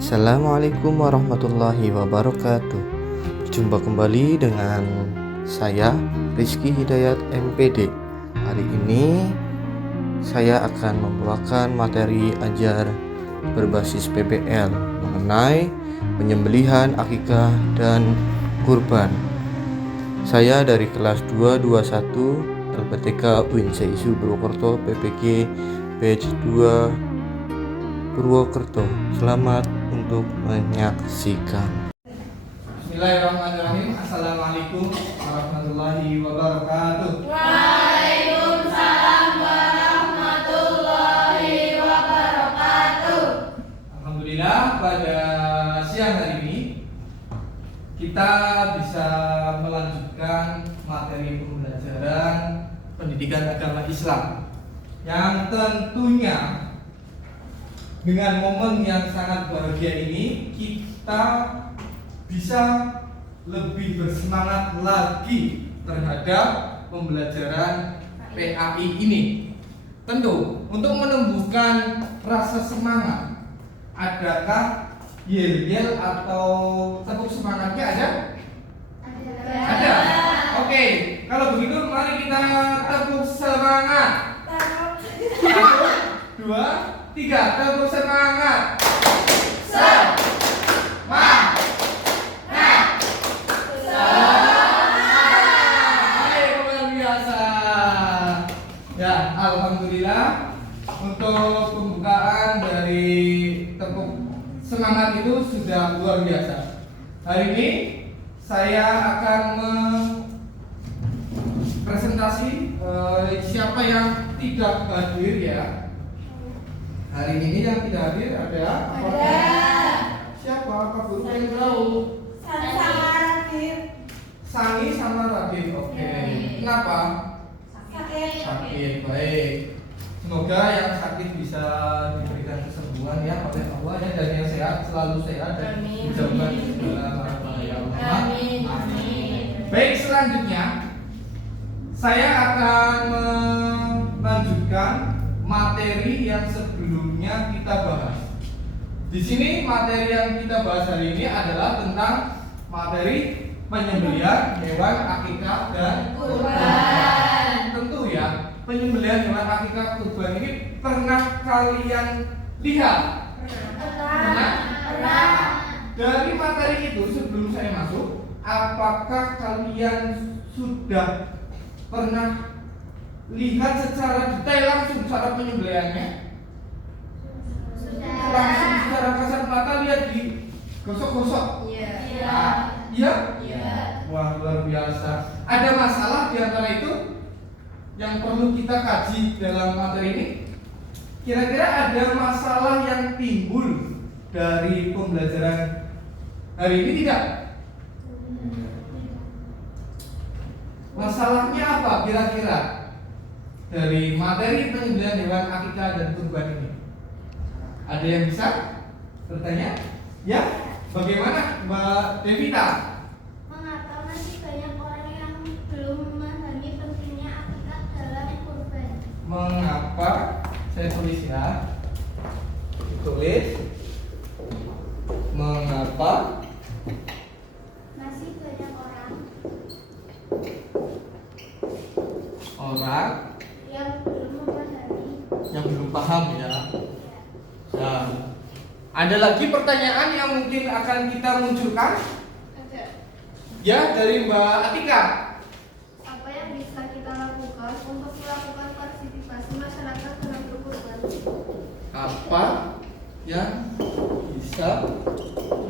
Assalamualaikum warahmatullahi wabarakatuh. Jumpa kembali dengan saya Rizky Hidayat MPD. Hari ini saya akan membawakan materi ajar berbasis PBL mengenai penyembelihan akikah dan kurban. Saya dari kelas 221 LPTK UIN Seisu Purwokerto PPG batch 2 Purwokerto. Selamat untuk menyaksikan. Bismillahirrahmanirrahim. Assalamualaikum warahmatullahi wabarakatuh. Waalaikumsalam warahmatullahi wabarakatuh. Alhamdulillah, pada siang hari ini kita bisa melanjutkan materi pembelajaran pendidikan agama Islam yang tentunya dengan momen yang sangat bahagia ini kita bisa lebih bersemangat lagi terhadap pembelajaran PAI ini. Tentu untuk menumbuhkan rasa semangat, adakah yel-yel atau tepuk semangatnya ada? Ada. Oke, kalau begitu mari kita tepuk semangat. 1, 2, 3, tepuk semangat. Semangat. Baik, luar biasa. Ya, alhamdulillah untuk pembukaan dari tepuk semangat itu sudah luar biasa. Hari ini saya akan presentasi siapa yang tidak hadir ya. Hari ini yang tidak hadir ada? Siapa? Apa guru yang tahu? Sani sama Radit. Oke. Kenapa? Sakit. Baik. Semoga yang sakit bisa diberikan kesembuhan ya oleh Allah ya, dan yang sehat selalu sehat dan dijauhkan segala bahaya Allah. Amin. Baik, selanjutnya saya akan melanjutkan materi yang sebelumnya kita bahas. Di sini materi yang kita bahas hari ini adalah tentang materi penyembelihan hewan akikah dan kurban. Tentu ya, penyembelihan hewan akikah kurban ini pernah kalian lihat? Pernah? Dari materi itu sebelum saya masuk, apakah kalian sudah pernah lihat secara detail langsung cara penyembelihannya? Langsung secara kasat mata lihat di gosok-gosok? Iya? Wah, luar biasa. Ada masalah di antara itu yang perlu kita kaji dalam materi ini? Kira-kira ada masalah yang timbul dari pembelajaran hari ini tidak? Masalahnya apa kira-kira dari materi penyembelihan hewan akikah dan kurban ini? Ada yang bisa bertanya? Ya? Bagaimana Mbak Devita? Mengapa masih banyak orang yang belum memahami pentingnya akikah dalam kurban? Mengapa? Saya tulis ya. Tulis. Mengapa Masih banyak orang yang belum memahami. yang belum paham ya. Nah, ada lagi pertanyaan yang mungkin akan kita munculkan? Ada. Ya, dari Mbak Atika. Apa yang bisa kita lakukan untuk melakukan partisipasi masyarakat dalam berkurban? Apa yang bisa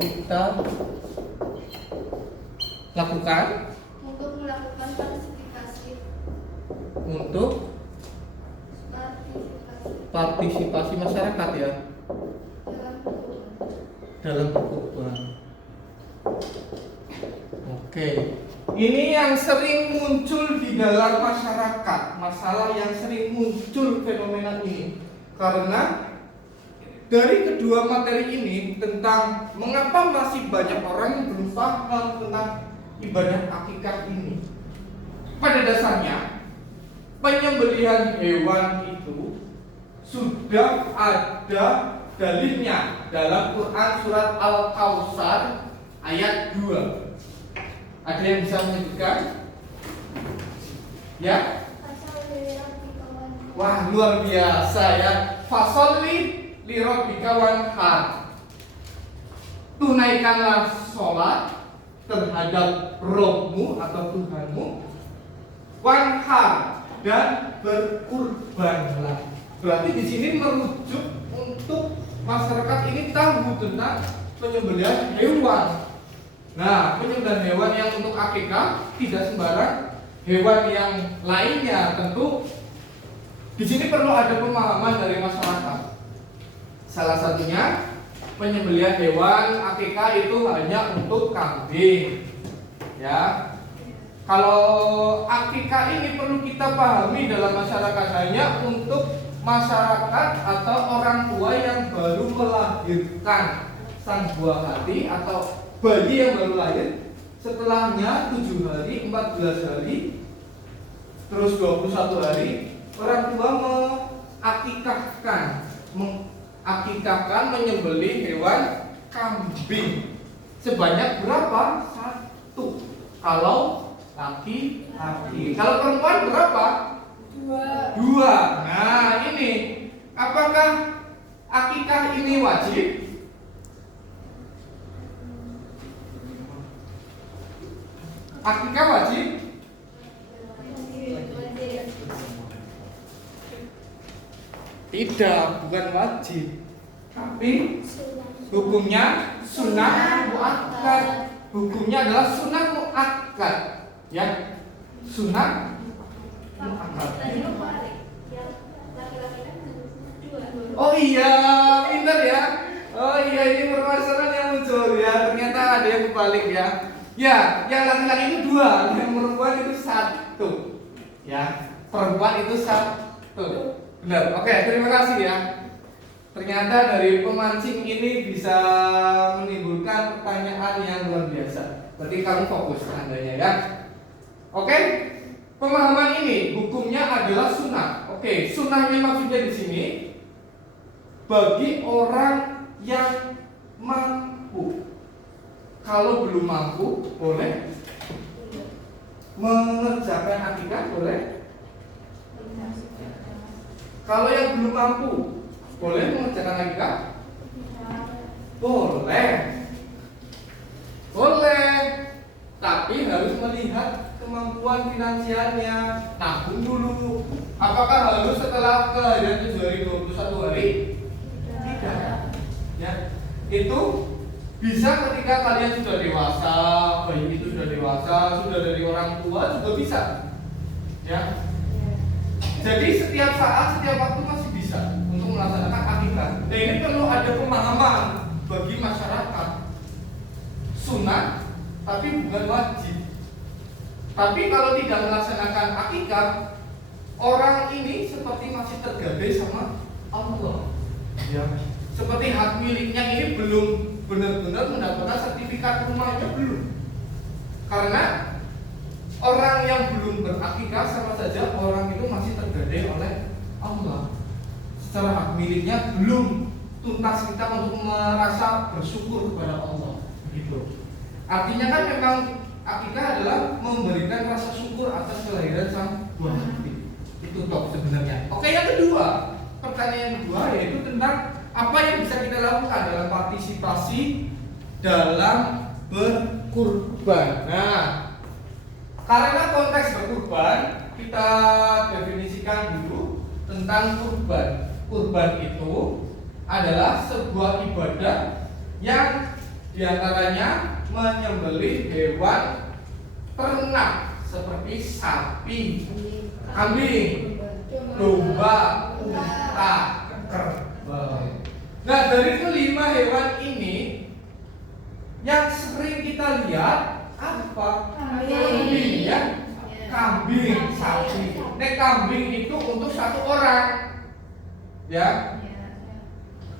kita lakukan Untuk melakukan untuk partisipasi masyarakat ya dalam berkurban? Oke, ini yang sering muncul di dalam masyarakat, masalah yang sering muncul fenomena ini karena dari kedua materi ini tentang mengapa masih banyak orang yang belum paham tentang ibadah akikah ini. Pada dasarnya penyembelihan hewan itu sudah ada dalilnya dalam Quran surat Al-Kautsar ayat 2. Ada yang bisa menyebutkan? Ya? Wah, luar biasa ya. Fasholli li rabbika wanhar. Tunaikanlah sholat terhadap Robmu atau Tuhanmu. Wanhar, dan berkurbanlah. Berarti di sini merujuk untuk masyarakat ini tahu tentang penyembelihan hewan. Nah, penyembelihan hewan yang untuk akikah tidak sembarang. Hewan yang lainnya tentu di sini perlu ada pemahaman dari masyarakat. Salah satunya penyembelihan hewan akikah itu hanya untuk kambing. Ya. Kalau akikah ini perlu kita pahami dalam masyarakat hanya untuk masyarakat atau orang tua yang baru melahirkan sang buah hati atau bayi yang baru lahir. Setelahnya 7 hari, 14 hari, terus 21 hari, orang tua mengakikahkan menyembelih hewan kambing. Sebanyak berapa? 1. Kalau laki-laki. Kalau perempuan berapa? 2. Nah, ini apakah akikah ini wajib? Akikah wajib? Tidak, bukan wajib. Tapi hukumnya sunnah muakkad. Hukumnya adalah sunnah muakkad. Ya, sunnah muakkad. Oh iya, pintar ya. Oh iya, ini permasalahan yang muncul ya. Ternyata ada yang kebalik ya. Ya, yang laki-laki itu 2, yang perempuan itu 1. Ya, perempuan itu 1. Benar. Oke, terima kasih ya. Ternyata dari pemancing ini bisa menimbulkan pertanyaan yang luar biasa. Berarti kamu fokus andanya ya. Oke, pemahaman ini hukumnya adalah sunnah. Oke, sunnahnya maksudnya di sini bagi orang yang mampu. Kalau belum mampu, boleh mengerjakan akikah, boleh. Kalau yang belum mampu, boleh mengerjakan akikah? Boleh. Boleh. Tapi harus melihat kemampuan finansialnya. Nabung dulu. Apakah harus setelah kelahiran 7 hari 21 hari? Tidak. Ya. Itu bisa ketika kalian sudah dewasa, bayi itu sudah dewasa, sudah dari orang tua juga bisa. Ya. Jadi setiap saat, setiap waktu masih bisa untuk melaksanakan akikah. Nah, ini perlu ada pemahaman bagi masyarakat. Sunnah, tapi bukan wajib. Tapi kalau tidak melaksanakan akikah, orang ini seperti masih tergadai sama Allah. Ya. Seperti hak miliknya ini belum benar-benar mendapatkan sertifikat rumahnya, belum. Karena orang yang belum berakikah sama saja orang itu masih tergadai oleh Allah. Secara hak miliknya belum tuntas kita untuk merasa bersyukur kepada Allah. Gitu. Artinya kan memang akikah adalah memberikan rasa syukur atas kelahiran sang buah hati. Itu top sebenarnya. Oke, yang kedua, pertanyaan yang kedua yaitu tentang apa yang bisa kita lakukan dalam partisipasi dalam berkurban. Nah, karena konteks berkurban, kita definisikan dulu tentang kurban. Kurban itu adalah sebuah ibadah yang diantaranya menyembelih hewan ternak seperti sapi, kambing, domba, unta, kerbau. Nah, dari kelima hewan ini yang sering kita lihat apa? Kambing ya, kambing, sapi. Nek kambing itu untuk 1 orang, ya.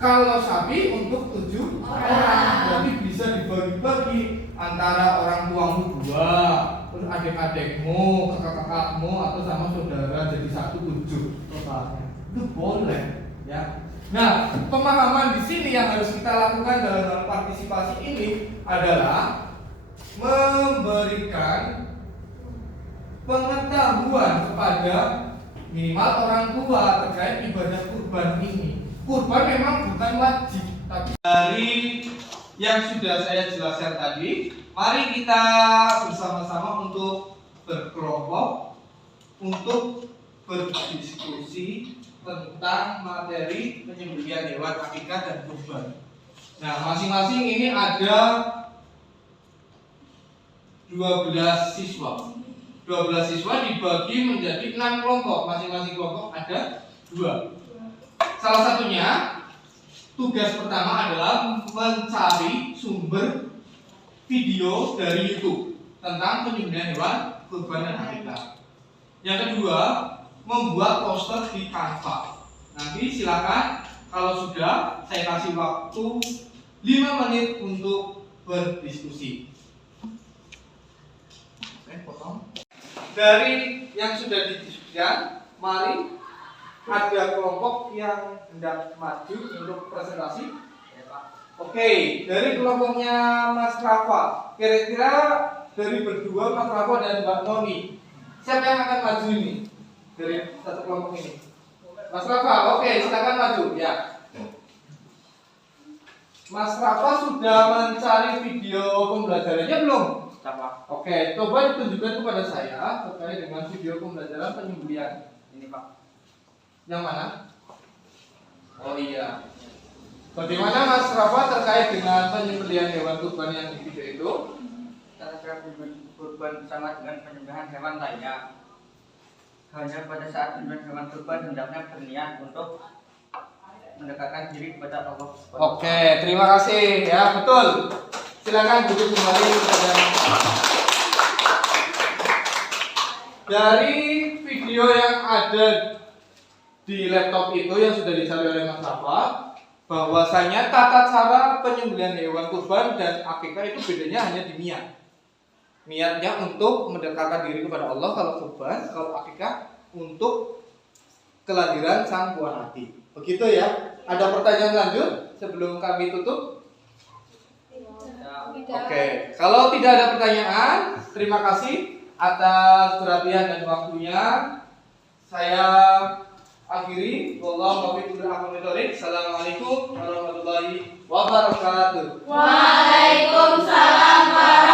Kalau sapi untuk 7 orang, jadi bisa dibagi-bagi antara orang tuamu 2, terus adik-adikmu, kakak-kakakmu, atau sama saudara jadi 1 7 totalnya. Itu boleh, ya. Nah, pemahaman di sini yang harus kita lakukan dalam partisipasi ini adalah memberikan pengetahuan kepada minimal orang tua terkait ibadah kurban ini. Kurban memang bukan wajib, tapi dari yang sudah saya jelaskan tadi, mari kita bersama-sama untuk berkelompok untuk berdiskusi tentang materi penyembelihan hewan akikah dan kurban. Nah, masing-masing ini ada 12 siswa. 12 siswa dibagi menjadi 6 kelompok. Masing-masing kelompok ada 2. Salah satunya, tugas pertama adalah mencari sumber video dari YouTube tentang penyembelihan hewan kurban dan akikah. Yang kedua, membuat poster di Canva. Nanti silakan kalau sudah saya kasih waktu 5 menit untuk berdiskusi. Saya potong. Dari yang sudah didiskusikan, mari ada kelompok yang hendak maju untuk presentasi. Oke, dari kelompoknya Mas Rafa, kira-kira dari berdua Mas Rafa dan Mbak Noni, siapa yang akan maju ini? Dari satu kelompok ini, Mas Rafa, oke, silakan maju ya. Mas Rafa sudah mencari video pembelajarannya belum? Oke, coba ditunjukkan kepada saya terkait dengan video pembelajaran penyembelihan. Ini Pak. Yang mana? Oh iya. Bagaimana Mas Rafa terkait dengan penyembelihan hewan kurban yang di video itu? Cara kurban sama dengan penyembelihan hewan lainnya. Hanya pada saat penyembelihan hewan kurban hendaknya berniat untuk mendekatkan diri kepada Allah. Oke, terima kasih ya, betul. Silakan duduk kembali kepada. Dari video yang ada di laptop itu yang sudah disalurkan oleh Mas Rafa, bahwasanya tata cara penyembelihan hewan kurban dan akikah itu bedanya hanya di niat. Niatnya untuk mendekatkan diri kepada Allah kalau kurban, kalau akikah untuk kelahiran sang buah hati. Begitu ya. Ada pertanyaan lanjut sebelum kami tutup? Oke. Kalau tidak ada pertanyaan, terima kasih atas perhatian dan waktunya. Saya akhiri. Wallahu a'lam bishawab. Assalamualaikum warahmatullahi wabarakatuh. Waalaikumsalam warahmatullahi wabarakatuh.